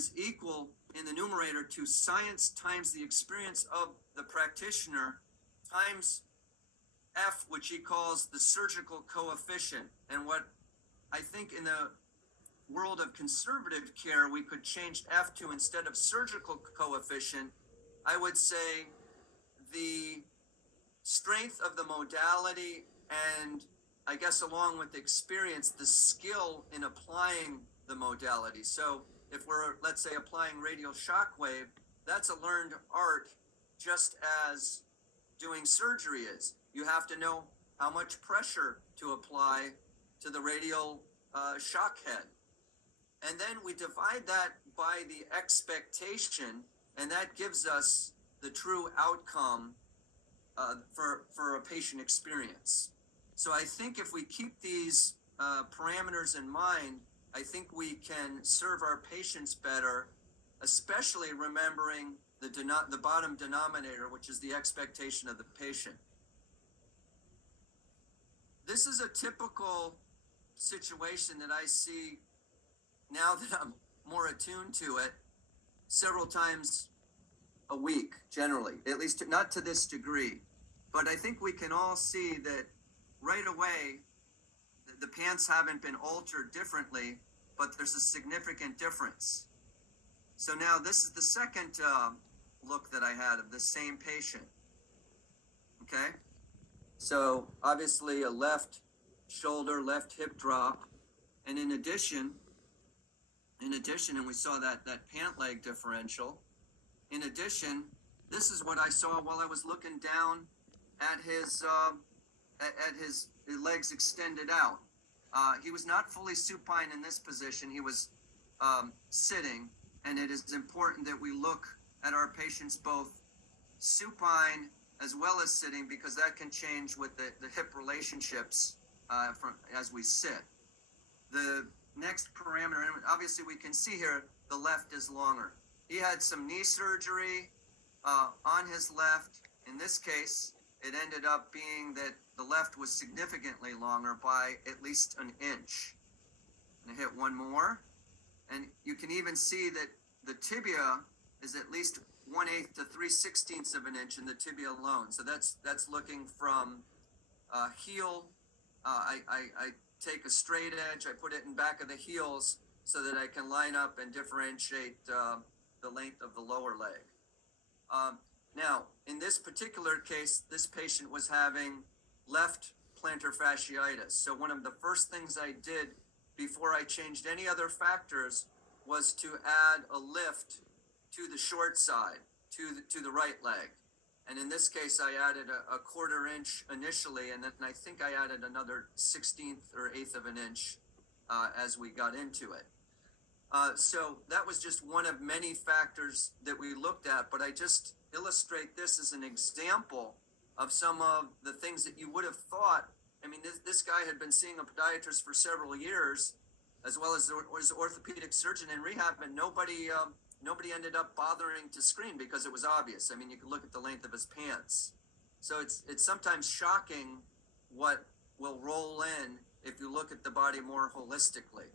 is equal in the numerator to science times the experience of the practitioner times F, which he calls the surgical coefficient. And what I think in the world of conservative care, we could change F to, instead of surgical coefficient, I would say the strength of the modality, and I guess along with experience, the skill in applying the modality. So if we're, let's say, applying radial shockwave, that's a learned art, just as doing surgery is. You have to know how much pressure to apply to the radial shock head. And then we divide that by the expectation, and that gives us the true outcome for a patient experience. So I think if we keep these parameters in mind, I think we can serve our patients better, especially remembering the bottom denominator, which is the expectation of the patient. This is a typical situation that I see now that I'm more attuned to it, several times a week, generally, at least not to this degree. But I think we can all see that right away, the pants haven't been altered differently, but there's a significant difference. So now this is the second look that I had of the same patient. Okay? So obviously a left shoulder, left hip drop. And in addition, and we saw that pant leg differential. In addition, this is what I saw while I was looking down at his legs extended out. He was not fully supine in this position. He was sitting, and it is important that we look at our patients both supine as well as sitting, because that can change with the hip relationships as we sit. The next parameter, and obviously we can see here, the left is longer. He had some knee surgery on his left. In this case, it ended up being that the left was significantly longer by at least an inch. And I hit one more, and you can even see that the tibia is at least 1/8 to 3/16 of an inch in the tibia alone. So that's looking from heel. I take a straight edge, I put it in back of the heels so that I can line up and differentiate the length of the lower leg. Now, in this particular case, this patient was having left plantar fasciitis. So one of the first things I did before I changed any other factors was to add a lift to the short side, to the right leg. And in this case, I added a 1/4 inch initially, and then I think I added another 1/16 or 1/8 of an inch as we got into it. So that was just one of many factors that we looked at, but I just illustrate this as an example of some of the things that you would have thought. I mean, this guy had been seeing a podiatrist for several years, as well as was an orthopedic surgeon in rehab, and nobody ended up bothering to screen because it was obvious. I mean, you could look at the length of his pants. So it's sometimes shocking what will roll in if you look at the body more holistically.